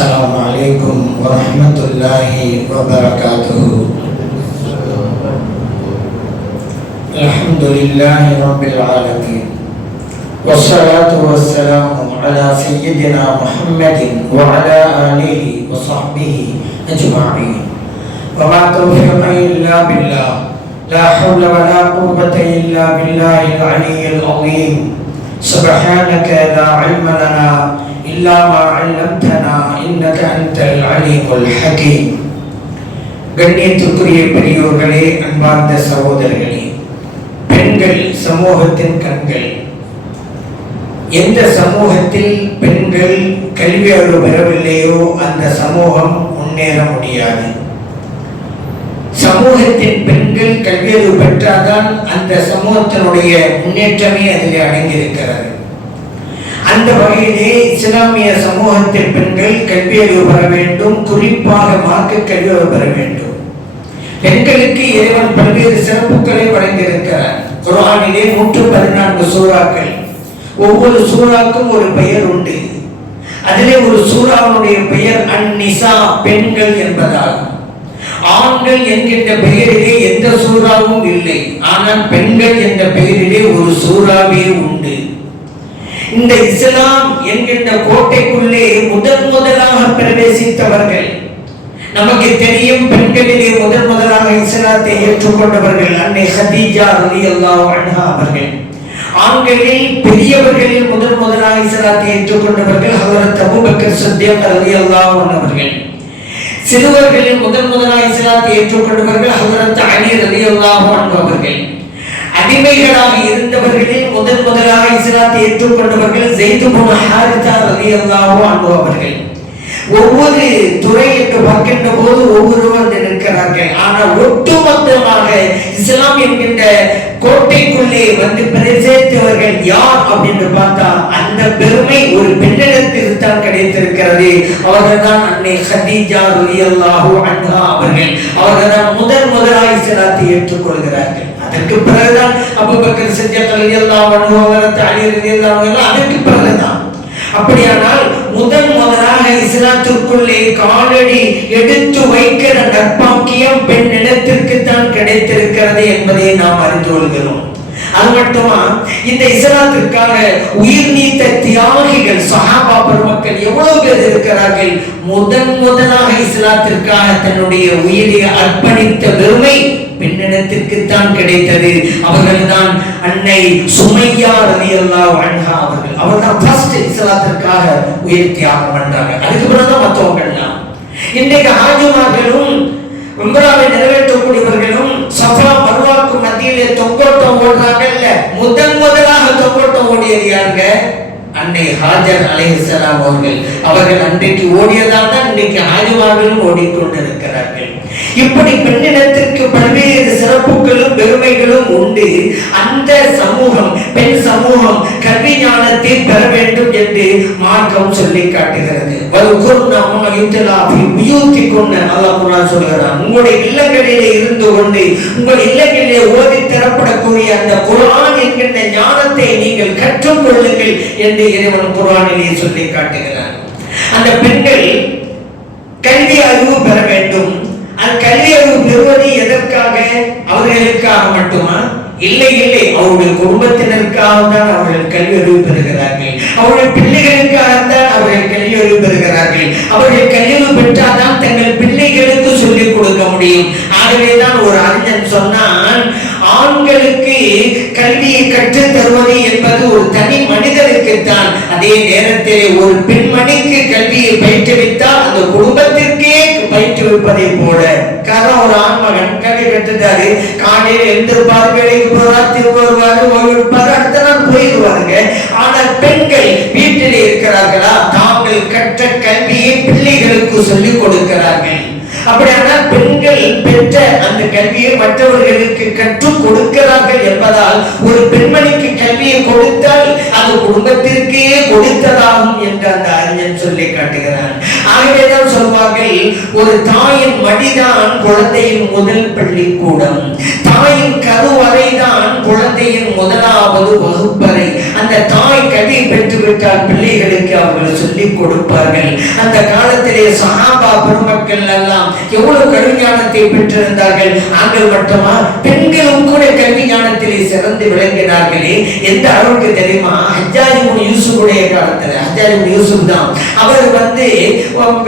السلام عليكم ورحمة الله وبركاته. الحمد لله رب العالمين، والصلاة والسلام على سيدنا محمد وعلى آله وصحبه أجمعين. وما توفيقي إلا بالله، لا حول ولا قوة إلا بالله العلي العظيم. سبحانك لا علم لنا إلا ما علمتنا إنك أنت العليم الحكيم. கண்ணியத்துக்குரிய பெரியோர்களே, அன்பார்ந்த சகோதரர்களே, பெண்கள் சமூகத்தின் கண்கள். எந்த சமூகத்தில் பெண்கள் கல்வி அறிவு பெறவில்லையோ அந்த சமூகம் முன்னேற முடியாது. சமூகத்தின் பெண்கள் கல்வி அறிவு பெற்றால்தான் அந்த சமூகத்தினுடைய முன்னேற்றமே அதில் அடங்கியிருக்கிறது. அந்த வகையிலே இஸ்லாமிய சமூகத்தில் பெண்கள் கல்வி அறிவு பெற வேண்டும், குறிப்பாக மார்க்க கல்வி அறிவு பெற வேண்டும். பெண்களுக்கு இறைவன் பல்வேறு சிறப்புகளை வழங்கியிருக்கிறார். குர்ஆனிலே 114 சூறாக்கள், ஒவ்வொரு சூறாக்கும் ஒரு பெயர் உண்டு. அதிலே ஒரு சூறாவுடைய பெயர் அன்-நிசா, பெண்கள் என்பதாகும். ஆண்கள் என்கின்ற பெயரிலே எந்த சூறாவும் இல்லை, ஆனால் பெண்கள் என்ற பெயரிலே ஒரு சூறாவே உண்டு. இந்த இஸ்லாம் என்கின்ற கோட்டைக்குள்ளே முதலாக பிரவேசித்தவர்கள் நமக்கு தெரியும். பெண்களிலே முதலாக இஸ்லாத்தை ஏற்றுக்கொண்டவர்கள் அன்னை ஹதீஜா ரலியல்லாஹு அன்ஹா அவர்கள். ஆண்களில் பெரியவர்களில் முதலாக இஸ்லாத்தை ஏற்றுக்கொண்டவர்கள் ஹஜ்ரத் அபூபக்கர் சித்திக் ரலியல்லாஹு அன்ஹு அவர்கள். சிறுவர்களில் முதலாக இஸ்லாத்தை ஏற்றுக்கொண்டவர்கள் ஹஜ்ரத் அலி ரலியல்லாஹு அன்ஹு அவர்கள். அடிமைகளாக இருந்தவர்களில் முதலாக இஸ்லாத்தை ஏற்றுக்கொண்டவர்கள் ஸைத் இப்னு ஹாரிஸா ரலியல்லாஹு அன்ஹு அவர்கள். ஒவ்வொரு துறை என்று பார்க்கின்ற போது ஒவ்வொருவர் இருக்கிறார்கள். ஆனால் ஒட்டுமொத்தமாக இஸ்லாம் என்கின்ற கோட்டைக்குள்ளே வந்து பிரவேசித்தவர்கள் யார் அப்படின்னு பார்த்தா அந்த பெருமை ஒரு பெண்ணிடத்தில் தான் கிடைத்திருக்கிறது. அவர்கள் தான் அன்னை ஹதீஜா ரலியல்லாஹு அன்ஹா அவர்கள். அவர்கள் தான் முதலாக இஸ்லாத்தை ஏற்றுக்கொள்கிறார்கள். அதற்கு பிறகுதான் அபூபக்கர் சித்திக் ரலியல்லாஹு அன்ஹு அவர்கள், அலி ரலியல்லாஹு அன்ஹு, அதற்கு பிறகுதான். அப்படியானால் முதலாக இஸ்லாத்திற்குள்ளே காலடி எடுத்து வைக்கிற நற்பாக்கியம் பெண் நிலத்திற்கு தான் கிடைத்திருக்கிறது என்பதை நாம் அறிந்து கொள்கிறோம். அது மட்டுமா, இந்த இஸ்லாத்திற்காக உயிர் நீத்த தியாகிகள் சஹாபா பெருமக்கள் எவ்வளவு பேர் இருக்கிறார்கள். முதலாக இஸ்லாத்திற்காக தன்னுடைய உயிரை அர்ப்பணித்த பெருமை பெண்ணிடத்திற்கு தான் கிடைத்தது. அவர்கள் தான் அன்னை சுமையா ரலியல்லாஹு அன்ஹா அவர்கள். அவர் தான் ஃபர்ஸ்ட் இஸ்லாத்திற்காக உயிர் தியாகம் பண்றாங்க. அதுக்கு பிறகுதான் மற்றவங்கள்லாம். இன்றைக்கு ஹாஜிமார்களும் உம்ராவை நிறைவேற்றக்கூடியவர்களும் சஃபா மர்வாக்கு மத்தியிலே தொங்கோட்டம் ஓடுறாங்கல்ல, முதலாக தொங்கோட்டம் ஓடியது யாருங்க? அன்னை ஹாஜர் அலைஹிஸ்ஸலாம் அவர்கள். அவர்கள் அன்றைக்கு ஓடியதால் தான் இன்றைக்கு ஹாஜிமார்களும் ஓடிக்கொண்டிருக்கிறார்கள். இப்படி பெண்ணிடத்திற்கு பல்வேறு சிறப்புகளும் பெருமைகளும் உண்டு. அந்த சமூகம், பெண் சமூகம் கல்வி ஞானத்தை பெற வேண்டும் என்று மார்க்கம் சொல்லி காட்டுகிறது. உங்களுடைய இல்லங்களிலே இருந்து கொண்டு உங்கள் இல்லங்களிலே ஓதி தரப்படக்கூடிய அந்த குர்ஆன் என்கின்ற ஞானத்தை நீங்கள் கற்றுக்கொள்ளுங்கள் என்று இறைவன் குர்ஆனிலே சொல்லி காட்டுகிறார். அந்த பெண்கள் கல்வி அறிவு பெற வேண்டும். அந்த கல்வி அறிவு பெறுவது எதற்காக? அவர்களுக்காக மட்டுமா? இல்லை, அவருடைய குடும்பத்தினருக்காக தான் அவர்கள் கல்வி அறிவு பெறுகிறார்கள். அவருடைய பிள்ளைகளுக்காக தான் அவர்கள் கல்வி அறிவு பெறுகிறார்கள். அவர்கள் கல்வி அறிவு பெற்றால்தான் தங்கள் பிள்ளைகளுக்கு சொல்லிக் கொடுக்க முடியும். ஆகவேதான் ஒரு அறிஞன் சொன்னான், ஆண்களுக்கு கல்வியை கற்றுத் தருவது என்பது ஒரு தனி மனிதருக்கு தான். அதே நேரத்தில் ஒரு பெண்மணிக்கு கல்வியை பயிற்றுவித்தால் அந்த குடும்பத்திற்கே பயிற்றுவிப்பதை போல. காரணம், ஒரு ஆண்மகன் கல்வி கற்றுட்டாரு, காலையில் எழுந்திருப்பாரு, வேலைக்கு போவார், திரும்ப வருவாரு, ஓய்வெடுப்பாரு, அடுத்த நாள் போயிடுவாருங்க. ஆனால் பெண்கள் வீட்டிலே இருக்கிறார்களா, தாங்கள் கற்ற கல்வியை பிள்ளைகளுக்கு சொல்லிக் கொடுக்கிறார்கள். அப்படியானால் பெண்கள் பெற்ற அந்த கல்வியை மற்றவர்களுக்கு கற்றுக் கொடுக்கிறார்கள் என்பதால் ஒரு பெண்மணிக்கு கல்வியை கொடுத்தால் அது குடும்பத்திற்கே கொடுத்ததாகும் என்று அந்த அறிஞன் சொல்லி காட்டுகிறான். ஆகவேதான் சொல்வார்கள், ஒரு தாயின் மடிதான் குழந்தையின் முதல் பள்ளிக்கூடம், தாயின் கருவறைதான் குழந்தையின் முதலாவது வகுப்பறை. அந்த தாய் கல்வி பெற்றுவிட்டால் பிள்ளைகளுக்கு அவர்கள் சொல்லிக் கொடுப்பார்கள். அந்த காலத்திலே சஹாபா பெருமக்கள் எல்லாம் எவ்வளவு கல்வி ஞானத்தை பெற்றிருந்தார்கள். ஆண்கள் மட்டுமா, பெண்களும் கூட கல்வி ஞானத்திலே சிறந்து விளங்கினார்களே. எந்த அளவுக்கு தெரியுமா? ஹஜ்ஜாஜ் இப்னு யூசுஃபுடைய காலத்துல, ஹஜ்ஜாஜ் இப்னு யூசுஃப் தான், அவர்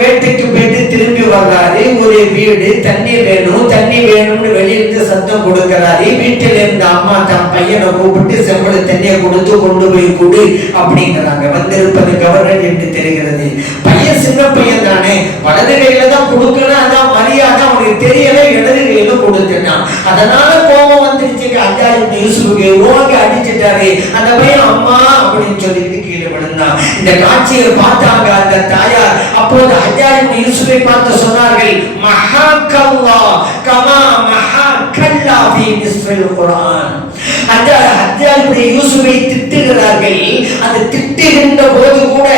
வேட்டைக்கு போயிட்டு திரும்பி வர்றாரு. ஒரு வீடு, தண்ணி வேணும் தண்ணி வேணும்னு வெளியிருந்து சத்தம் கொடுக்கிறாரு. வீட்டில் இருந்த அம்மா தன் பையனை கூப்பிட்டு செம்பள தண்ணியை கொடுத்து கொண்டு போய் கொடு அப்படிங்கிறாங்க. வந்திருப்பது கவர்னர் என்று தெரிகிறது. பையன் சின்ன பையன் தானே, வலது கையில தான் கொடுக்கணும், அதான் மரியாதை அவனுக்கு தெரியல, இடது கையில கொடுத்துட்டான். அதனால கோபம் வந்துருச்சு. ஹஜ்ஜாஜ் இப்னு யூசுஃபுக்கு ஓங்கி அடிச்சிட்டாரு. அந்த பையன் அம்மா அப்படின்னு சொல்லிட்டு கீழே விழுந்தான். இந்த காட்சியை பார்த்தாங்க அந்த தாயார். அப்போது ஹஜ்ஜாஜ் இப்னு யூசுஃபை பார்த்து சொன்னார்கள், மஹாக்கல்லாஹ் கமா மஹாக்கல்லா ஃபீ நிஸ்ஃபில் குர்ஆன். ஹஜ்ஜாஜ் இப்னு யூசுஃபை திட்டுகிறார்கள். அந்த திட்டுகின்ற போது கூட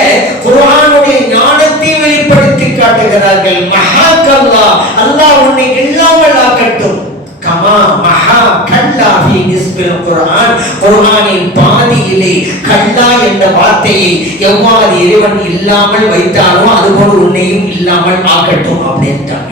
குர்ஆனுடைய ஞானத்தை வெளிப்படுத்தி காட்டுகிறார்கள். மஹாக்கல்லாஹ், அல்லாஹ் உன்னை இல்லாமல் ஆக்கட்டும். கமா மஹா கல்லா ஃபீ நிஸ்பில் குர்ஆன், குர்ஆனின் பாதியிலே கல்லா என்ற வார்த்தையை எவ்வாறு இறைவன் இல்லாமல் வைத்தானோ அதுபோல் உன்னையும் இல்லாமல் ஆக்கட்டும் அப்படின்ட்டாங்க.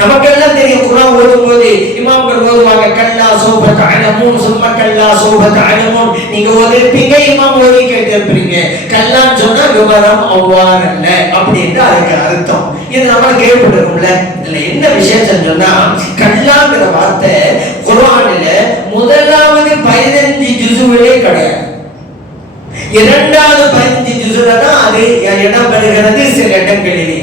நமக்கெல்லாம் தெரியும், குர்ஆன் ஓதும்போது இமாம்கள் ஓதுவாங்க, கல்லா சௌஃப தஅலமூன் சும்ம கல்லா சௌஃப தஅலமூன். நீங்க ஓதிருப்பீங்க, இமாம் ஓதி கேட்டிருப்பீங்க. கல்லான்னு சொன்னா விவரம் அவ்வாறு அல்ல அப்படின்ற அதுக்கு அர்த்தம். இது நம்ம கேள்விப்பட்டிருக்கோம்ல. இதுல என்ன விசேஷம் சொன்னா, கல்லாங்கிற வார்த்தை குர்ஆனில முதலாவது 15 ஜுசுவிலே கிடையாது. இரண்டாவது 15 ஜுசுல தான் அது இடம் பெறுகிறது சில இடங்களிலே.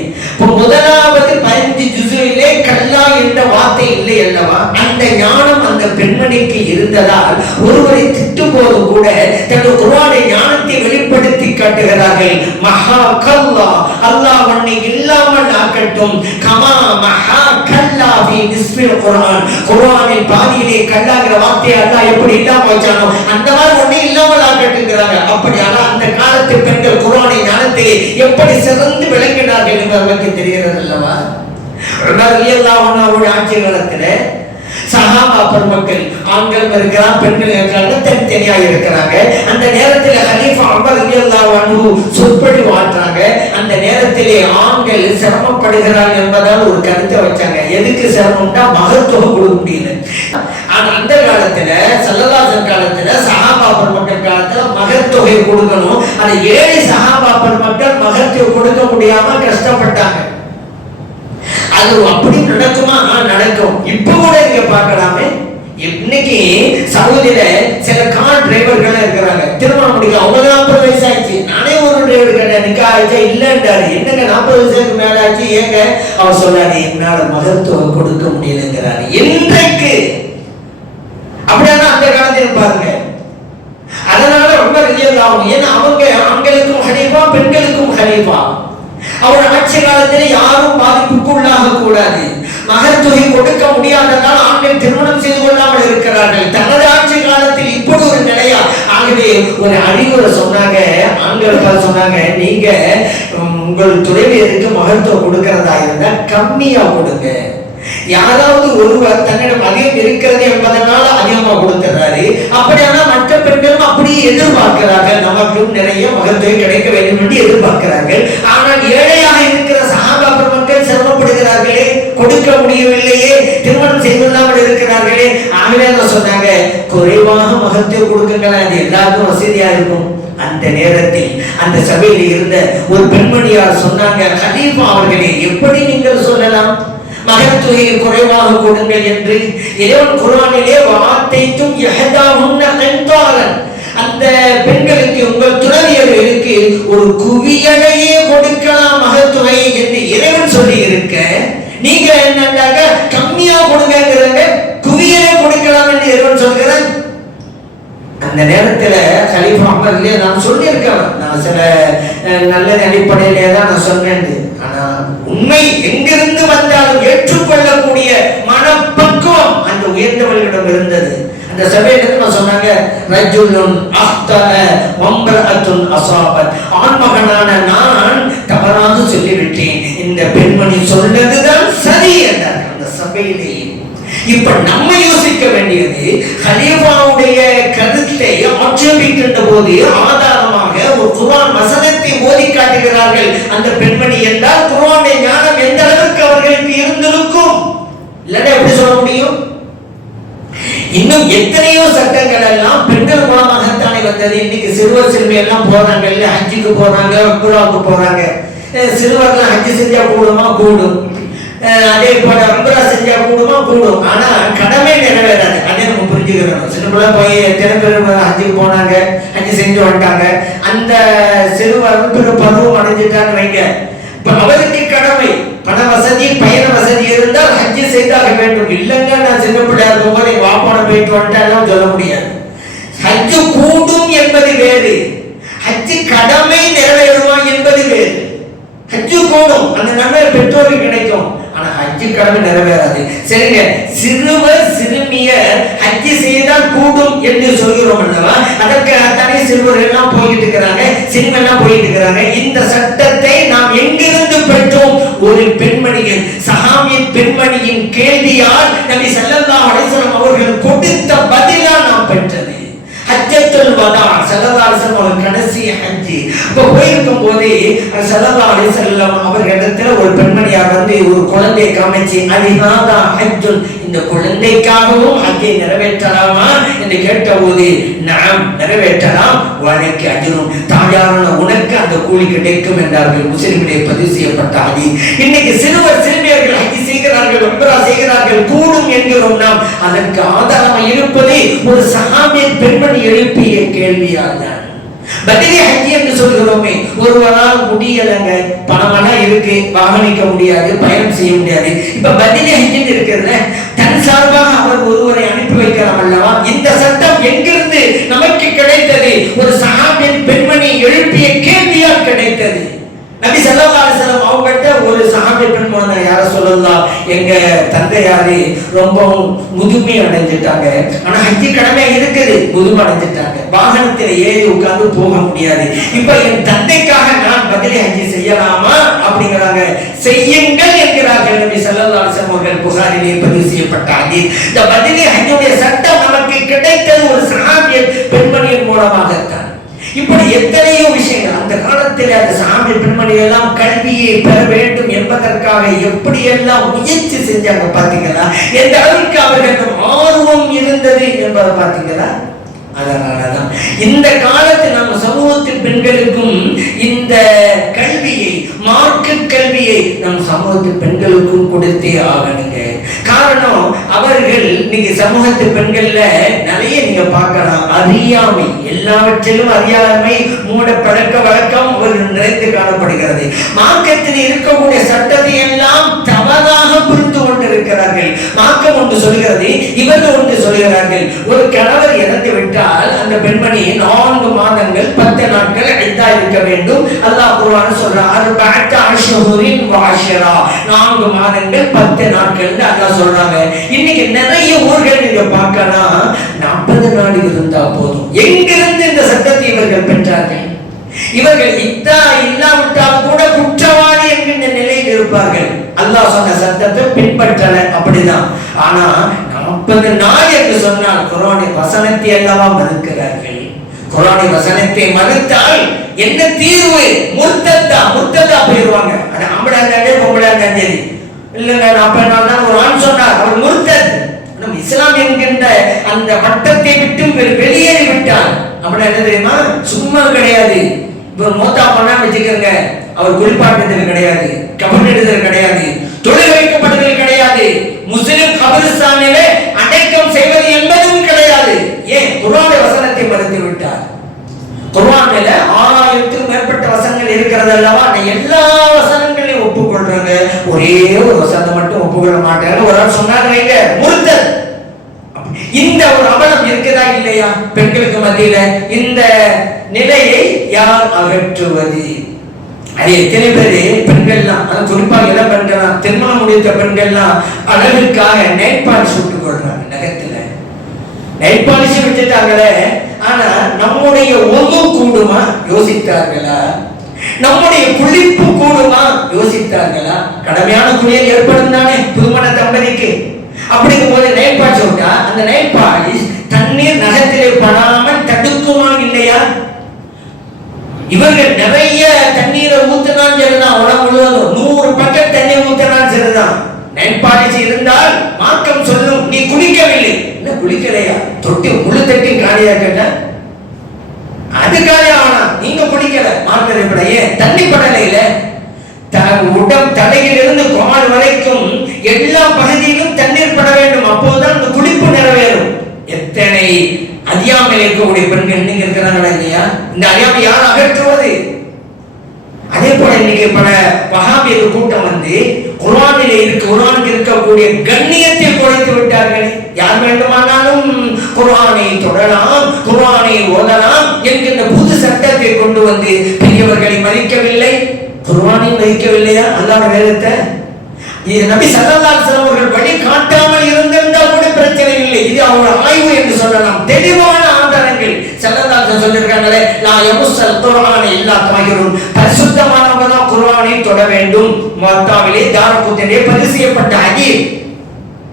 முதலாவது 15 ஜுசுவிலே கல்லா என்ற வார்த்தை இல்லை அல்லவா? அந்த ஞானம் அந்த பெண்மணிக்கு இருந்ததால் ஒருவரை திட்டும் போது கூட தனது குர்ஆனை ஞானத்தை வெளிப்படுத்தி காட்டுகிறார்கள். மஹா கல்லா, அல்லாஹ் உன்னை இல்லாமல் ஆக்கட்டும். கமா மஹா கல்லா ஃபீ நிஸ்ஃபில் குர்ஆன், குர்ஆனின் பாதியிலே கல்லாங்கிற வார்த்தையை அல்லாஹ் எப்படி இல்லாம வச்சானோ அந்த மாதிரி உன்னை இல்லாமல் ஆக்கட்டுங்கிறாங்க. அப்படியானா அந்த காலத்து பெண்கள் குர்ஆனை ஞானத்திலே எப்படி சிறந்து விளங்கினார்கள் என்று நமக்கு தெரிகிறது அல்லவா? உமர் ரலியல்லாஹு அன்ஹு அவருடைய ஆட்சி காலத்துல சஹாபா பெருமக்கள் ஆண்கள் இருக்கிறாங்க, பெண்கள் இருக்கிறாங்க, தனித்தனியா இருக்கிறாங்க. அந்த நேரத்தில் ஹலீஃபா உமர் ரலியல்லாஹு அன்ஹு சொற்பொழிவு ஆற்றாங்க. அந்த நேரத்திலே ஆண்கள் சிரமப்படுகிறார்கள் என்பதால் ஒரு கருத்தை வச்சாங்க. எதுக்கு சிரமம்னா மகத்துவம் கொடுக்க முடியல. அந்த காலத்துல ஸல்லல்லாஹு காலத்துல சஹாபா பெருமக்கள் காலத்துல மகத்தொகை கொடுக்கணும். அது 7 சஹாபா பெருமக்கள் மகத்துவம் கொடுக்க முடியாம கஷ்டப்பட்டாங்க. அது அப்படி நடக்குமா? நடக்கும். இப்ப கூட நீங்க பார்க்கலாமே. இன்னைக்கு சவுதியில சில கார் டிரைவர்கள் இருக்கிறாங்க, திருமணம் முடிக்க அவங்க 40 வயசு ஆயிடுச்சு. நானே ஒரு டிரைவர் கேட்டேன், நிக்கா ஆயிடுச்சா? இல்லன்றாரு. என்னங்க 40 வயசுக்கு மேல ஆச்சு, ஏங்க? அவர் சொன்னாரு, என்னால மகத்துவம் கொடுக்க முடியலங்கிறாரு. இன்றைக்கு அப்படின்னா அந்த காலத்தில் பாருங்க. அதனால ரொம்ப ரியலாகும். ஏன்னா அவங்க ஆண்களுக்கும் ஹலீஃபா, பெண்களுக்கும் ஹலீஃபா. அவர் ஆட்சி காலத்தில் யாரும் பாதிப்புக்குள்ளாக கூடாது. மகத்தொகை கொடுக்க முடியாததால் ஆண்கள் திருமணம் செய்து கொள்ளாமல் இருக்கிறார்கள். தனது ஆட்சி காலத்தில் இப்படி ஒரு நிலையா? ஆகவே ஒரு அறிவுரை சொன்னாங்க, ஆண்கள் சொன்னாங்க, நீங்க உங்கள் துணைவியருக்கு மகத்துவம் கொடுக்கிறதா இருந்தா கம்மியா கொடுங்க. யாராவது ஒருவர் தன்னிடம் அதிகம் இருக்கிறது என்பதனால அதிகமா கொடுத்துறாரு. அப்படியானா மற்ற பெண்களும் அப்படியே எதிர்பார்க்கிறார்கள், நமக்கும் நிறைய மகத்துவம் கிடைக்க வேண்டும் என்று எதிர்பார்க்கிறார்கள். ஆனால் ஏழையாக இருக்கிற சஹாபா பெருமக்கள் சிரமப்படுகிறார்களே, கொடுக்க முடியவில்லையே, திருமணம் செய்துள்ளாமல் இருக்கிறார்களே. ஆகவே சொன்னாங்க, குறைவாக மகத்துவம் கொடுக்குங்களா, அது எல்லாருக்கும் வசதியா இருக்கும். அந்த நேரத்தில் அந்த சபையில் இருந்த ஒரு பெண்மணியார் சொன்னாங்க, ஹலீஃபா அவர்களே, எப்படி நீங்கள் சொல்லலாம் மகத்துவத்தை குறைவாக கொடுங்கள் என்று? இறைவன் குர்ஆனிலே வாத்தைத்தும் யஹதாஹுன்ன கன்தாரன், அந்த பெண்களுக்கு உங்கள் துணைவியர்களுக்கு ஒரு குவியலையே கொடுக்கலாம் மகத்துவை என்று இறைவன் சொல்லி இருக்க, நீங்க என்னன்னாக்க கம்மியா கொடுங்கிறாங்க, குவியலே கொடுக்கலாம் என்று இறைவன் சொல்கிறான். அந்த நேரத்துல கலீஃபா உமர்லே நான் சொல்லியிருக்கேன், நான் சில நல்ல அடிப்படையிலே தான் நான் சொன்னேன். ஆனா உண்மை எங்கிருந்து வந்தாலும் ஏற்றுக்கொள்ளக்கூடிய மனப்பக்குவம் அந்த உயர்ந்தவர்களிடம் இருந்தது. அந்த சபையில சொன்னாங்க, ரஜுலுன் அஹ்தஅ வம்ரஅத்துன் அஸாபத், ஆண்மகனான நான் தவறாக சொல்லிவிட்டேன், இந்த பெண்மணி சொன்னதுதான் சரி என்றார் அந்த சபையிலே. இப்ப நம்ம யோசிக்க வேண்டியது, கலீஃபாவுடைய கருத்தை ஆட்சேபிக்கின்ற போது ஆதாரமாக ஒரு குர்ஆன் வசனத்தை ஓதி காட்டுகிறார்கள். அந்த பெண்மணி என்றால் குர்ஆனுடைய ஞானம் எந்த அளவுக்கு அவர்களுக்கு இருந்திருக்கும், இல்லைன்னா எப்படி சொல்ல முடியும்? இன்னும் எத்தனையோ சட்டங்கள் எல்லாம் பெண்கள் மூலமாகத்தானே வந்தது. இன்னைக்கு சிறுவர் சிறுமி எல்லாம் போறாங்க, இல்ல ஹஜ்ஜுக்கு போறாங்க, உம்ராவுக்கு போறாங்க. சிறுவர்கள் ஹஜ்ஜு செஞ்சா கூடுமா? கூடும். அதே போல உம்ரா செஞ்சா கூடுமா? கூடும். ஆனா கடமை நிறைவேறாது. அதே நம்ம புரிஞ்சுக்கிறோம். சிறுவர்கள போய் எத்தனை பேர் ஹஜ்ஜுக்கு போனாங்க, ஹஜ்ஜு செஞ்சு வந்துட்டாங்க. அந்த சிறுவர் பருவம் அடைஞ்சிட்டான்னு வைங்க, இப்ப அவருக்கு கடமை பண வசதி பயண வசதி இருந்தால் ஹஜ்ஜு செய்தாக வேண்டும். இல்லைங்க நான் சின்ன பிள்ளையா இருக்கும் போது எங்க வாப்பாட போயிட்டு வந்துட்டேன் சொல்ல முடியாது. ஹஜ்ஜு கூடும் என்பது வேறு, ஹஜ்ஜு கடமை நிறைவேறுமா என்பது வேறு. ஹஜ்ஜு கூடும், அந்த நன்மை பெற்றோருக்கு கிடைக்கும். ஆனா ஹஜ்ஜு கடமை நிறைவேறாது. சரிங்க, சிறுவர் சிறுமியர் ஹஜ்ஜு செய்தால் கூடும் என்று சொல்கிறோம் அல்லவா? அதற்கு தானே சிறுவர்கள் எல்லாம் போயிட்டு இருக்கிறாங்க, சிறுவர் எல்லாம் போயிட்டு இருக்கிறாங்க. இந்த சட்டத்தை நாம் எங்கிருந்து பெற்றோம்? ஒரு பெண்மணியின், சஹாபிய பெண்மணியின் கேள்வியால் நபி ஸல்லல்லாஹு அலைஹி வஸல்லம் அவர்கள் கொடுத்த பதிலா நாம் பெற்றது. ஹஜ்ஜத்துல் வதா, ஸல்லல்லாஹு அலைஹி வஸல்லம் கடைசி ஹஜ். அப்ப போயிருக்கும் போது ஸல்லல்லாஹு அலைஹி வஸல்லம் அவர்களிடத்துல ஒரு பெண்மணியார் வந்து ஒரு குழந்தையை காமிச்சு, அலிஹாதா ஹஜ்ஜுன், இந்த குழந்தைக்காகவும் ஹஜ்ஜை நிறைவேற்றலாமா என்று கேட்டபோது, நாம் நிறைவேற்றலாம், வலைக்கு அஜ்ரும், தாயாரான உனக்கு அந்த கூலி கிடைக்கும் என்றார்கள். முஸ்லிமிலே பதிவு செய்யப்பட்ட ஹதீஸ். இன்னைக்கு சிறுவர் சிறுமியர்கள் ஹஜ் செய்கிறார்கள், உம்ரா செய்கிறார்கள், கூடும் என்கிறோம் நாம். அதற்கு ஆதாரமாக இருப்பது ஒரு சஹாபிய பெண்மணி எழுப்பிய கேள்வியால் தான். பதிலி ஹஜ் என்று சொல்கிறோமே, ஒருவரால் முடியலங்க, பணமெல்லாம் இருக்கு, வாகனிக்க முடியாது, பயணம் செய்ய முடியாது. இப்ப பதிலி ஹஜ் இருக்கிறது, தன் சார்பாக அவர் ஒருவரை அனுப்பி வைக்கலாம் அல்லவா? இந்த சட்டம் எங்கிருந்து நமக்கு கிடைத்தது? ஒரு சஹாபியின் பெண்மணி எழுப்பிய கேள்வியால் கிடைத்தது. நபி ஸல்லல்லாஹு அலைஹி வஸல்லம் அவங்கள்ட்ட ஒரு சஹாபி பெண்மணி, யார சொல்லலாம், எங்க தந்தையாரு ரொம்ப முதுமை அடைஞ்சிட்டாங்க, ஆனா ஹஜ்ஜி கடமை இருக்குது, முதுமை அடைஞ்சிட்டாங்க, வாகனத்தில் ஏறி உட்கார்ந்து போக முடியாது. இப்ப என் தந்தைக்காக நான் பதிலி ஹஜ்ஜி செய்யலாமா அப்படிங்கிறாங்க. செய்யுங்கள் என்கிறார்கள் நபி ஸல்லல்லாஹு அலைஹி வஸல்லம் அவர்கள். புகாரிலே பதிவு செய்யப்பட்ட ஹதீஸ். இந்த பதிலி ஹஜ்ஜுடைய சட்டம் நமக்கு கிடைத்தது ஒரு சஹாபிய பெண்மணியின் மூலமாகத்தான். இப்படி எத்தனையோ விஷயங்கள் அந்த காலத்தில் அந்த சஹாபிய பெண்மணிகள் எல்லாம் கல்வியை பெற வேண்டும் என்பதற்காக எப்படி எல்லாம் முயற்சி செஞ்சாங்க பாத்தீங்களா? எந்த அளவுக்கு அவர்களுக்கு ஆர்வம் இருந்தது என்பதை பாத்தீங்களா? அதனாலதான் இந்த காலத்தில் நம்ம சமூகத்தில் பெண்களுக்கும் இந்த கல்வியை, மார்க்க கல்வியை நம் சமூகத்தில் பெண்களுக்கும் கொடுத்தே ஆகணுங்க. காரணம், அவர்கள் இன்னைக்கு சமூகத்து பெண்கள்ல நிறைய நீங்க பார்க்கலாம், அறியாமை, எல்லாவற்றிலும் அறியாமை, மூட பழக்க வழக்கம் நிறைந்து காணப்படுகிறது. மார்க்கத்தில் இருக்கக்கூடிய சட்டத்தை எல்லாம் தவறாக புரிந்து கொண்டிருக்கிறார்கள். மார்க்கம் ஒன்று சொல்கிறது, இவர்கள் ஒன்று சொல்கிறார்கள். ஒரு கணவர் இறந்து விட்டால் அந்த பெண்மணி 4 மாதங்கள் 10 நாட்கள் இத்தா இருக்க வேண்டும். அல்லாஹ் குர்ஆன் சொல்றான், 4 அஷ்ஹுரின் வ அஷ்ரா, 4 மாதங்கள் 10 நாட்கள் அல்லாஹ் சொல்றாங்க. இன்னைக்கு நிறைய ஊர்கள் நீங்க பார்க்கலாம் 40 நாள் இருந்தா போதும். எங்கிருந்து இந்த சட்டத்தை இவர்கள் பெற்றார்கள்? இவர்கள் இத்தா இல்லாவிட்டால் கூட குற்றவாளி என்கின்ற நிலையில் இருப்பார்கள். அல்லாஹ் சொன்ன சட்டத்தை பின்பற்றல, அப்படிதான். ஆனா 40 நாள் என்று சொன்னால் குர்ஆனின் வசனத்தை அல்லவா மறுக்கிறார்கள். குர்ஆனின் வசனத்தை மறுத்தால் என்ன தீர்வு? முர்த்ததா போயிடுவாங்க. அது ஆம்பளையாண்டே பொம்பளையாண்டே இல்லைங்க, 40 நாள் தான் ஒரு ஆண் சொன்னார், அவர் முர்த்தத். இஸ்லாம் என்கின்ற அந்த வட்டத்தை விட்டு வெளியேறி விட்டார். அப்படின்னா என்ன தெரியுமா? சும்மா கிடையாது. இப்போ மோத்தா பண்ணா வச்சுக்கோங்க, அவர் குளிப்பாட்டுதல் கிடையாது, கபனிடுதல் கிடையாது, தொழில் வைக்கப்படுதல் கிடையாது, முஸ்லிம் கபரிஸ்தானிலே அடக்கம் செய்வது என்பதும் கிடையாது. ஏன்? குர்ஆன் வசனத்தை மறுத்து விட்டார். குர்ஆனில 6000க்கும் மேற்பட்ட வசனங்கள் இருக்கிறது அல்லவா? எல்லா வசனங்களையும் ஒப்புக்கொள்றாங்க, ஒரே ஒரு வசனத்தை மட்டும் ஒப்புக்கொள்ள மாட்டாங்க. ஒரு ஆள் சொன்னார் வைங்க, முர்த்தத். இந்த ஒரு அவலம் இருக்குதா இல்லையா பெண்களுக்கு மத்தியில? இந்த நிலையை யார் அகற்றுவது? அது எத்தனை பேரு பெண்கள்லாம், அது குறிப்பாக இளம் பெண்கள்லாம், திருமணம் முடித்த பெண்கள்லாம் அழகுக்காக நைட் பாலிஷ் விட்டுக் கொள்றாங்க. நகத்துல நைட் பாலிஷ் விட்டுட்டாங்களே, ஆனா நம்முடைய ஒது கூடுமா? யோசித்தார்களா? நம்முடைய குளிப்பு கூடுமா? யோசித்தார்களா? கடமையான குளியல் ஏற்படும் தானே புதுமண தம்பதிக்கு. அப்படிங்கும் போது நெயில் பாலிஷ் விட்டா அந்த நெயில் பாலிஷ் தண்ணீர் நகத்திலே படாமல் தடுக்குமா இல்லையா? இவர்கள் நிறைய தண்ணீரை ஊத்தினாலும் சரிதான், உடம்பு முழுவதும் 100 பக்கெட் தண்ணி ஊத்தினாலும் சரிதான், நெயில் பாலிஷ் இருந்தால் மார்க்கம் சொல்லும் நீ குளிக்கவில்லை. என்ன குளிக்கலையா? தொட்டி முழு தட்டி காலியா கேட்ட அது காலியா ஆனா நீங்க குளிக்கல மார்க்கம் ஏன் தண்ணி படலையில உடம் தலையிலிருந்து கால் வரைக்கும் எல்லா பகுதியிலும் தண்ணீர் பட வேண்டும், அப்போதுதான் அந்த குளிப்பு நிறைவேறும். எத்தனை அறியாமல் இருக்கக்கூடிய பெண்கள் இன்னைக்கு இருக்கிறாங்களா இல்லையா? இந்த அறியாமை யார் அகற்றுவது? அதே போல இன்னைக்கு பல வஹாபியர் கூட்டம் வந்து குர்ஆனுக்கு இருக்கக்கூடிய கண்ணியத்தை குறைத்து விட்டார்கள். யார் வேண்டுமானாலும் குர்ஆனை தொடலாம், குர்ஆனை ஓதலாம் என்கின்ற புது சட்டத்தை கொண்டு வந்து பெரியவர்களை மதிக்கவில்லை, குர்ஆனை மதிக்கவில்லையா? அல்லாஹ் வேதத்தை இது நபி ஸல்லல்லாஹு அலைஹி வஸல்லம் அவர்கள் வழி காட்டாமல் இருந்திருந்தால் கூட பிரச்சனை இல்லை. இது அவருடைய ஆய்வு என்று சொல்லலாம். தெளிவான ஆதாரங்கள் ஸல்லல்லாஹு அலைஹி வஸல்லம் சொல்லிருக்காங்களே, லா யமுஸ்ஸல் குர்ஆன இல்லா தாஹிருன், பரிசுத்தமானவங்க தான் குர்ஆனை தொட வேண்டும். முவத்தாவிலே தாரகுத்திலே பதிவு செய்யப்பட்ட ஹதீஸ்.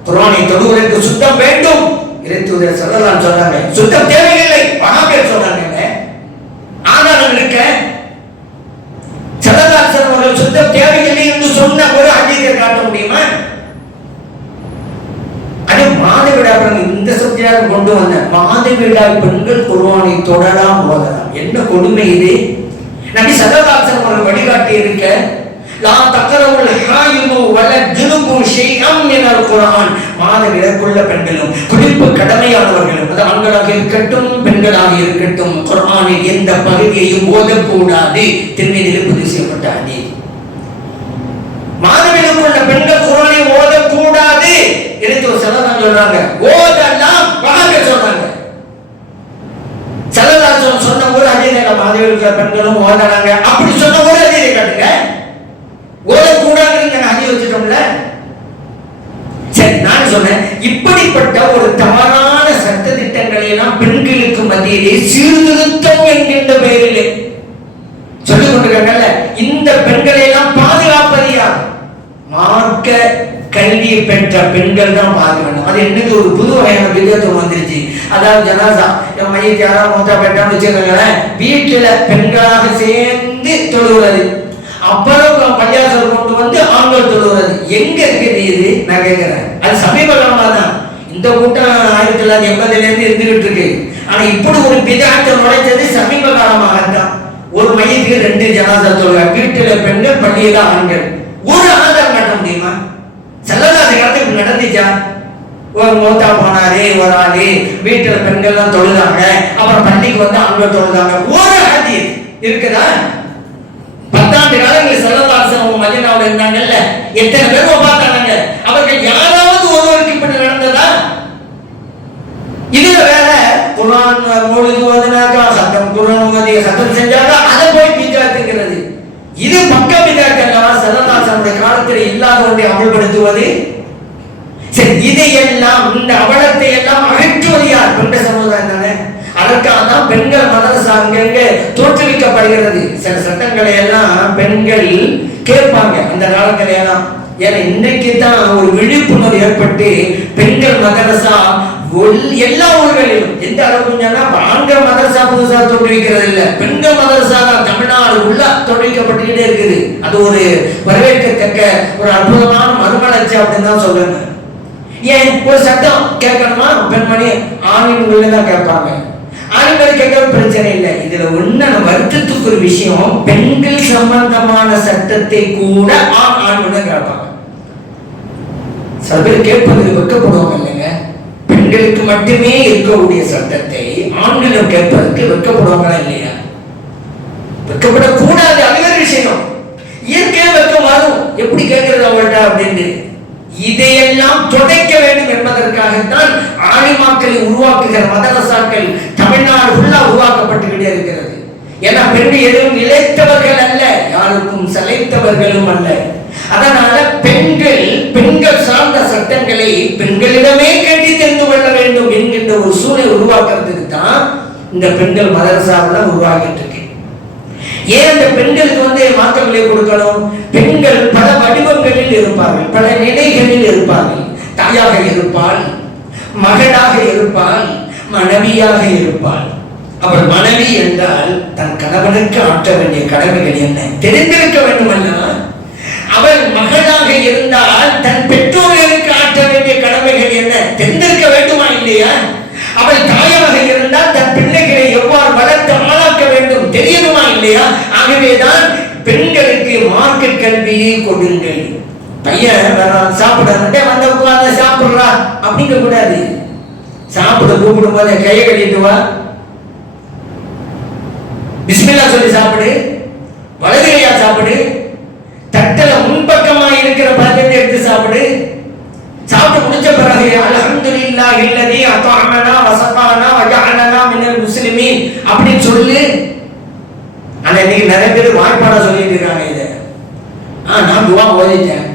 குர்ஆனை தொடுவதற்கு சுத்தம் வேண்டும். இறைத்தூதர் ஸல்லல்லாஹு அலைஹி வஸல்லம் சொன்னாங்க, சுத்தம் தேவையில்லை. வஹாபியர் சொல்றாங்க ஆதாரம் இருக்க ஸல்லல்லாஹு அலைஹி வஸல்லம் அவர்கள் சுத்தம் தேவையில்லை என்று சொன்ன ஒரு ஹதீஸை காட்ட முடியுமா? அது மாதவிடாய் இந்த சப்ஜெக்டாக கொண்டு வந்த மாதவிடாய் பெண்கள் குர்ஆனை தொடலாம் ஓதலாம். என்ன கொடுமை இது! நபி ஸல்லல்லாஹு அலைஹி வஸல்லம் அவர்கள் வழிகாட்டி இருக்க, லா தக்ரவுல் ஹாயிது வல ஜுனுபு ஷைஅம் மினல் குர்ஆன், மாதவிடாய்க்குள்ள பெண்களும் குளிப்பு கடமையானவர்களும், அது ஆண்களாக இருக்கட்டும் பெண்களாக இருக்கட்டும், குர்ஆனில் எந்த பகுதியையும் ஓதக்கூடாது. திருமீதியில் பதிவு செய்யப்பட்ட ஹதீஸ். மாதவிடாய்க்குள்ள பெண்கள் குர்ஆனை ஓதக்கூடாது என்று ஸல்லல்லாஹு சொல்றாங்க. ஓதலாம் வஹாபிய சொல்றாங்க. ஸல்லல்லாஹு சொன்ன ஒரு ஹதீஸ்ல மாதவிடாய்க்குள்ள பெண்களும் ஓதறாங்க அப்படி சொன்ன ஒரு ஹதீஸை காட்டுங்க. ஓதக்கூடாதுன்னு ஹதீஸ் வச்சிட்டோம்ல. சரி, நான் சொன்னேன் இப்படிப்பட்ட ஒரு தவறான சட்ட திட்டங்களை எல்லாம் பெண்களுக்கு மத்தியிலே சீர்திருத்தம் என்கின்ற பெயரிலே சொல்லிக் கொண்டிருக்காங்கல்ல. இந்த பெண்களை எல்லாம் பாதுகாப்பது யார்? மார்க்க கல்வியை பெற்ற பெண்கள் தான் பார்க்க வேண்டும். அது என்னது ஒரு புது வகையான விதத்துவம் வந்துருச்சு. அதாவது ஜனாசா மையத்தை யாராவது மூத்தா பெற்றான்னு வச்சுக்கோங்களேன், வீட்டுல பெண்களாக சேர்ந்து தொழுகிறது, அப்புறம் பள்ளியாசல் கொண்டு வந்து ஆண்கள் தொழுகிறது. எங்க இருக்குது இது? நான் கேட்கிறேன். அது சமீப காலமா தான். இந்த கூட்டம் 1980 இருந்து இருந்துகிட்டு இருக்கு. ஆனா இப்படி ஒரு பிதாத்தை நுழைச்சது சமீப காலமாகத்தான். ஒரு மையத்துக்கு 2 ஜனாசா தொழுக, வீட்டுல பெண்கள் பள்ளியில ஆண்கள். ஒரு ஆதாரம் காட்ட முடியுமா? ஸல்லல்லாஹு அலைஹி வஸல்லம் நடந்துச்சா? ஒரு மூத்தா போனாரு ஒரு ஆளு, வீட்டுல பெண்கள் தான் தொழுதாங்க, அப்புறம் பள்ளிக்கு வந்து ஆண்கள் தொழுதாங்க. ஒரு ஹதீஸ் இருக்குதா? 10 ஆண்டு காலங்களில் ஸல்லல்லாஹு அலைஹி வஸல்லம் மதீனாவுல இருந்தாங்கல்ல, எத்தனை பேர் வஃபாத்தானாங்க? அவர்கள் யாராவது ஒருவருக்கு இப்படி நடந்ததா? இதுல வேற குர்ஆன் மௌலிது ஓதுனாக்கா, சத்தம் குர்ஆன் ஓதி சத்தம் செஞ்சாக்கா அதை போய் பிதாத்துங்கிறது. இது பக்க பிதாத்தெல்லாம் ஸல்லல்லாஹு அலைஹி வஸல்லம் காலத்தில் இல்லாத ஒன்றை அமல்படுத்துவது. சரி, இதையெல்லாம் இந்த அவலத்தை எல்லாம் அகற்றுவது யார்? பெண்ட சமுதாயம் தானே. அதற்காக தான் பெண்கள் மதரசா அங்கங்க தோற்றுவிக்கப்படுகிறது. சில சட்டங்களை எல்லாம் பெண்கள் கேட்பாங்க அந்த காலத்துல எல்லாம். ஏன்னா இன்னைக்கு தான் ஒரு விழிப்புணர்வு ஏற்பட்டு பெண்கள் மதரசா எல்லா ஊர்களிலும் எந்த அளவுக்கு ஆண்கள் மதரசா புதுசா தோற்றுவிக்கிறது இல்ல, பெண்கள் மதரசா தான் தமிழ்நாடு உள்ள தோற்றுவிக்கப்பட்டுக்கிட்டே இருக்குது. அது ஒரு வரவேற்கத்தக்க ஒரு அற்புதமான மறுமலர்ச்சி அப்படின்னு தான் சொல்லுங்க. ஏன் ஒரு சட்டம் கேட்கணுமா? பெண்மணி ஆண்கள் தான் கேட்பாங்க, ஆண்கள் கேட்கறது பிரச்சனை இல்லை. இதுல ஒண்ணு வருத்தத்துக்கு ஒரு விஷயம், பெண்கள் சம்பந்தமான சட்டத்தை கூட ஆண்கள் கேட்பாங்க. சில பேர் கேட்பதுக்கு வெட்கப்படுவாங்க இல்லைங்க. பெண்களுக்கு மட்டுமே இருக்கக்கூடிய சட்டத்தை ஆண்களும் கேட்பதற்கு வெட்கப்படுவாங்களா இல்லையா? வெட்கப்படக்கூடாது, அது ஒரு விஷயம். இயற்கையா வெட்கம் வரும், எப்படி கேட்கறது அவங்கள்ட்ட அப்படின்னு. இதையெல்லாம் துடைக்க வேண்டும் என்பதற்காகத்தான் ஆலிமாக்களை உருவாக்குகிற மதரசாக்கள் தமிழ்நாடு ஃபுல்லா உருவாக்கப்பட்டுக்கிட்டே இருக்கிறது. ஏன்னா பெண்கள் எதுவும் இழைத்தவர்கள் அல்ல, யாருக்கும் சளைத்தவர்களும் அல்ல. அதனால பெண்கள் சார்ந்த சட்டங்களை பெண்களிடமே கேட்டு தெரிந்து கொள்ள வேண்டும் என்கின்ற ஒரு சூழலை உருவாக்குறதுக்கு தான் இந்த பெண்கள் மதரசாவெல்லாம் உருவாக்கிட்டு இருக்கு. ஏன் அந்த பெண்களுக்கு மாற்றங்களை கொடுக்கணும்? பெண்கள் பல வடிவங்களில் இருப்பார்கள், பல நிலைகளில் இருப்பார்கள். தாயாக இருப்பாள், மகளாக இருப்பாள், மனைவியாக இருப்பாள். அவள் மனைவி என்றால் தன் கணவனுக்கு ஆற்ற வேண்டிய கடமைகள் என்ன தெரிந்திருக்க வேண்டும் அல்லவா? அவள் மகளாக இருந்தால் தன் பெற்றோர்களுக்கு ஆற்ற வேண்டிய கடமைகள் என்ன தெரிந்திருக்க வேண்டுமா இல்லையா? அவள் தாயாக இருந்தால் தன் பிள்ளைகளை எவ்வாறு வளர்த்து ஆளாக்க வேண்டும் தெரியணுமா இல்லையா? ஆகவேதான் பெண்களுக்கு மார்க்க கல்வியை கொடுங்கள். பையன் சாப்பிட வந்த உட்கார்ந்து சாப்பிடுறா அப்படிங்க கூடாது. சாப்பிட கூப்பிடும் போது கையை கட்டிட்டு வா, பிஸ்மில்லா சொல்லி சாப்பிடு, வலது கையா சாப்பிடு, தட்டல முன்பக்கமா இருக்கிற பழக்கத்தை எடுத்து சாப்பிடு. சாப்பிட்டு முடிச்ச பிறகு அல்ஹம்துலில்லாஹி அல்லதி அத்அமனா வஸகானா வஜஅலனா மினல் முஸ்லிமீன் அப்படி சொல்லு. ஆனா இன்னைக்கு நிறைய பேர் வாய்ப்பாடா சொல்லிட்டு இருக்காங்க. இதை நான் துவா ஓதிட்டேன்.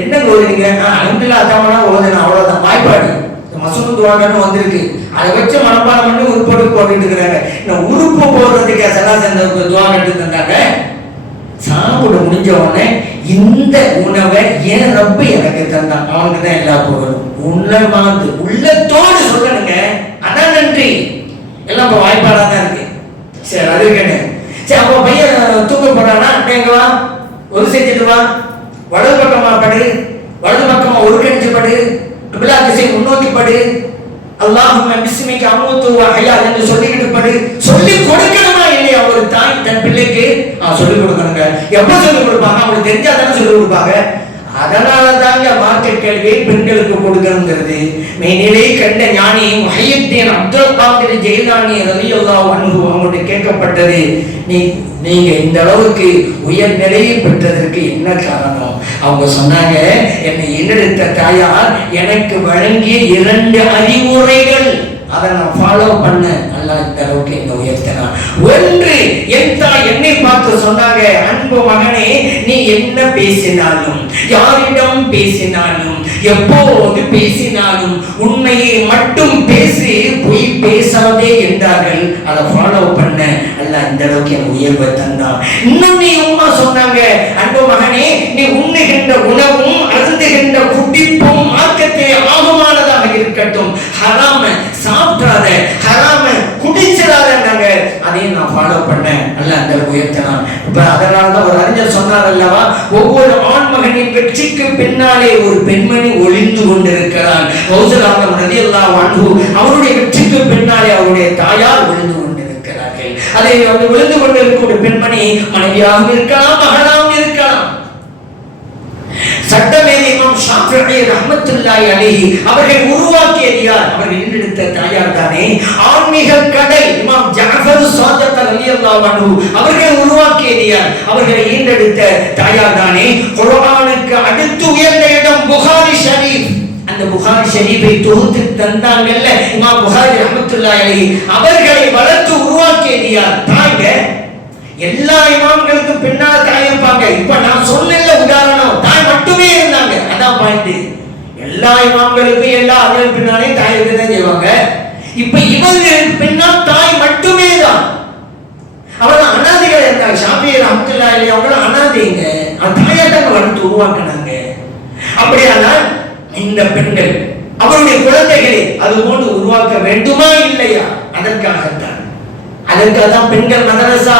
என்ன ஓதுறீங்க? அல்ஹம்துலில்லாஹ் அத்அமனா ஓதுனா அவ்வளவுதான் வாய்ப்பாடு. மசூத் துவான்னு வந்திருக்கு, அதை வச்சு மனப்பாடம் பண்ணி உருப்போடு போட்டுட்டு இருக்கிறாங்க. இந்த உறுப்பு போடுறதுக்கு சலாசந்த துவா கட்டு தந்தாங்க. சாப்பிட முடிஞ்ச உடனே இந்த உணவை ஏன் ரப்ப எனக்கு தந்தான், அவனுக்கு தான் எல்லா புகழும். உணவாந்து உள்ளத்தோடு சொல்லணுங்க, அதான் நன்றி. எல்லாம் இப்போ வாய்ப்பாடா தான் இருக்கு. சரி அது கேட்டேன். சரி அப்போ பையன் தூக்க போறானா, எங்க வா ஒரு செஞ்சுட்டு வா, வலது பக்கமா படு, வலது பக்கமா ஒரு கணிச்சு படு, பிலா திசை முன்னோக்கி படு, அல்லாஹும்ம பிஸ்மிக அமூது வ அஹ்யா என்று சொல்லிக்கிட்டு படு. சொல்லி கொடுக்கணுமா இல்லையா? ஒரு தாய் தன் பிள்ளைக்கு சொல்லி கொடுக்கணுங்க. எப்ப சொல்லி கொடுப்பாங்க? அவங்களுக்கு தெரிஞ்சா தானே சொல்லி கொடுப்பாங்க. அதனால தாங்க மார்க்க கேள்வியை பெண்களுக்கு கொடுக்கணுங்கிறது. மெய்நிலை கண்ட ஞானி முஹையுத்தீன் அப்துல் காதிர் ஜெயிலானி ரலியல்லாஹு அன்ஹு அவங்கள்ட்ட கேட்கப்பட்டது, நீங்க இந்த அளவுக்கு உயர் நிலையை பெற்றதற்கு என்ன காரணம்? அவங்க சொன்னாங்க, என்னை ஈன்றெடுத்த தாயார் எனக்கு வழங்கிய 2 அறிவுரைகள், அதை நான் ஃபாலோ பண்ண அல்லாஹ் இந்த அளவுக்கு என்ன உயர்த்தினான். ஒன்று, என் தாய் என்னை பார்த்து சொன்னாங்க, அன்பு மகனே, நீ என்ன பேசினாலும், யாரிடம் பேசினாலும், எப்போது பேசினாலும் உண்மையை மட்டும் பேசி, பொய் பேசாதே என்றார்கள். அதை ஃபாலோ பண்ண அல்லாஹ் இந்த அளவுக்கு என் உயர்வை தந்தான். இன்னும் நீ உம்மா சொன்னாங்க, அன்பு மகனே, நீ உண்ணுகின்ற உணவும் அருந்துகின்ற குடிப்பும் மார்க்கத்தை ஆகுமானதாக இருக்கட்டும், ஹராம சாப்பிடாத, ஹராம குடிச்சிடாதன்னாங்க. அதையும் நான் ஃபாலோ பண்ணேன். அல்லாஹ் அந்த உயர்த்தினான். இப்ப அதனாலதான் ஒரு அறிஞர் சொன்னார் அல்லவா, ஒவ்வொரு ஆண்மகனின் வெற்றிக்கு பின்னாலே ஒரு பெண்மணி ஒளிந்து கொண்டிருக்கிறார். அவருடைய வெற்றிக்கு பின்னாலே அவருடைய தாயார் ஒளிந்து கொண்டிருக்கிறார்கள். அதை ஒளிந்து கொண்டிருக்கிற பெண்மணி மனைவியாக இருக்கலாம், மகனாகவும் இருக்கலாம். சட்டமேதை இமாம் ஷாஃபிஈ ரஹ்மத்துல்லாஹி அலைஹி அவர்கள் உருவாக்கியது யார்? அவர்கள் ஈன்றெடுத்த தாயார் தானே. ஆன்மீக கடல் இமாம் ஜஅஃபர் ஸாதிக் ரலியல்லாஹு அன்ஹு அவர்கள் உருவாக்கியது யார்? அவர்கள் ஈன்றெடுத்த தாயார் தானே. குர்ஆனுக்கு அடுத்து உயர்ந்த இடம் புகாரி ஷரீஃப். அந்த புகாரி ஷரீஃபை தொகுத்து தந்தாங்கல்ல இமாம் புகாரி ரஹ்மத்துல்லாஹி அலைஹி, அவர்களை வளர்த்து உருவாக்கியது யார்? தாய்ங்க. எல்லா இமாம்களுக்கும் பின்னால தாய் இருப்பாங்க. இப்ப நான் சொன்ன உதாரணம் தாய் மட்டுமே இருந்தாங்க, அதான் பாயிண்ட். எல்லா இமாம்களுக்கும் எல்லா அவர்கள் பின்னாலே தாய் இருக்கதான் செய்வாங்க. இப்ப இவர்களுக்கு பின்னால் தாய் மட்டுமே தான். அவர்கள் அனாதைகள் இருந்தாங்க. ஷாஃபிஈ ரஹ்மத்துல்லாஹி அலைஹி அவங்க அனாதைங்க, தாயாட்டாங்க வளர்த்து உருவாக்குனாங்க. அப்படியானால் இந்த பெண்கள் அவருடைய குழந்தைகளை அது போன்று உருவாக்க வேண்டுமா இல்லையா? அதற்காகத்தான் பெண்கள் மதரசா.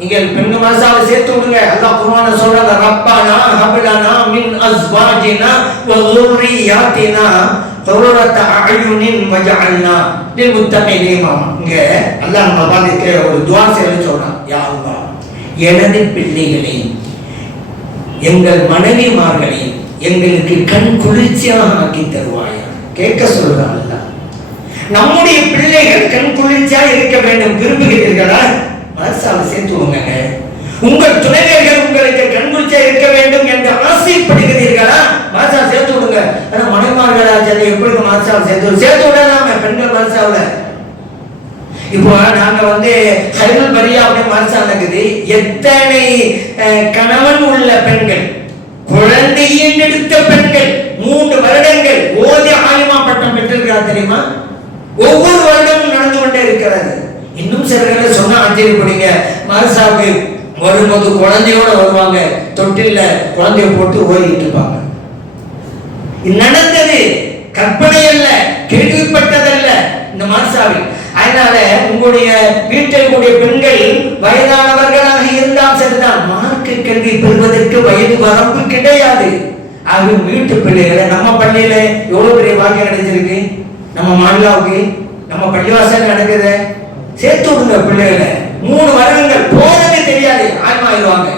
நீங்க பெண்கள் மதரசாவை சேர்த்து விடுங்க. அல்லாஹ் குர்ஆன்ல சொல்றாங்க, ரப்பனா ஹப்லனா மின் அஸ்வாஜினா வ ذُرِّيَّاتِنَا قُرَّةَ أَعْيُنٍ وَاجْعَلْنَا لِلْمُتَّقِينَ இமாம். இங்க அல்லாஹ் நம்ம பாதிக்க ஒரு துஆ செய்ய சொல்றான். யா அல்லாஹ், எனது பிள்ளைகளை, எங்கள் மனைவிமார்களை எங்களுக்கு கண் குளிர்ச்சியாக ஆக்கி தருவாயா. கேட்க சொல்றான் அல்லாஹ். நம்முடைய பிள்ளைகள் கண் குளிர்ச்சியா இருக்க வேண்டும் விரும்புகிறீர்களா? மனசால சேர்த்துவங்க. உங்கள் துணைவர்கள் உங்களுக்கு கண் குளிர்ச்சியா இருக்க வேண்டும் என்று ஆசைப்படுகிறீர்களா? மனசால சேர்த்து விடுங்க. ஆனா மனைமார்களா எப்படி மனசால சேர்த்து விடலாம பெண்கள் மனசால. இப்போ நாங்க ஹைருல் பரியா அப்படின்னு மனசால இருக்குது. எத்தனை கணவன் உள்ள பெண்கள், குழந்தையை எடுத்த பெண்கள் 3 வருடங்கள் ஓதி ஆலிமா பட்டம் பெற்றிருக்கிறார் தெரியுமா? ஒவ்வொரு வருடமும் நடந்து கொண்டே இருக்கிறது. இன்னும் சிலர்களை சொன்னா ஆச்சரியப்படுங்க. மதரசாவுக்கு வரும்போது குழந்தையோட வருவாங்க, தொட்டில குழந்தைய போட்டு ஓடிட்டு இருப்பாங்க. நடந்தது. கற்பனை அல்ல, கேள்விப்பட்டதல்ல இந்த மாசாவில். அதனால உங்களுடைய வீட்டில் கூடிய பெண்கள் வயதானவர்களாக இருந்தால் சரிதான், மார்க்க கல்வி பெறுவதற்கு வயது வரம்பு கிடையாது. அது வீட்டு பிள்ளைகளை நம்ம பள்ளியில எவ்வளவு பெரிய வாழ்க்கை கிடைச்சிருக்கு, நம்ம மாநிலாவுக்கு நம்ம பள்ளிவாசல் நடக்குது, சேர்த்து விடுங்க பிள்ளைகளை. 3 வருடங்கள் போனது தெரியாது, ஆய்வாயிருவாங்க.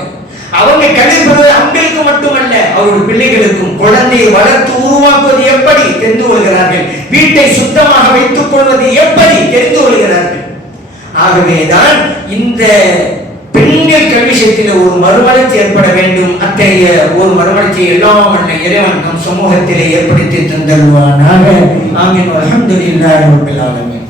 அவங்க கல்வி பெறுவது அவங்களுக்கு மட்டுமல்ல, அவருடைய பிள்ளைகளுக்கும். குழந்தையை வளர்த்து உருவாக்குவது எப்படி தெரிந்து கொள்கிறார்கள், வீட்டை சுத்தமாக வைத்துக் கொள்வது எப்படி தெரிந்து கொள்கிறார்கள். ஆகவேதான் இந்த பெண்கள் கல்வி விஷயத்தில் ஒரு மறுமலர்ச்சி ஏற்பட வேண்டும். அத்தகைய ஒரு மறுமலர்ச்சி எல்லாம் அல்ல இறைவன் நம் சமூகத்திலே ஏற்படுத்தி தந்தருவானாக. ஆமீன். அல்ஹம்துலில்லாஹி ரப்பில் ஆலமீன்.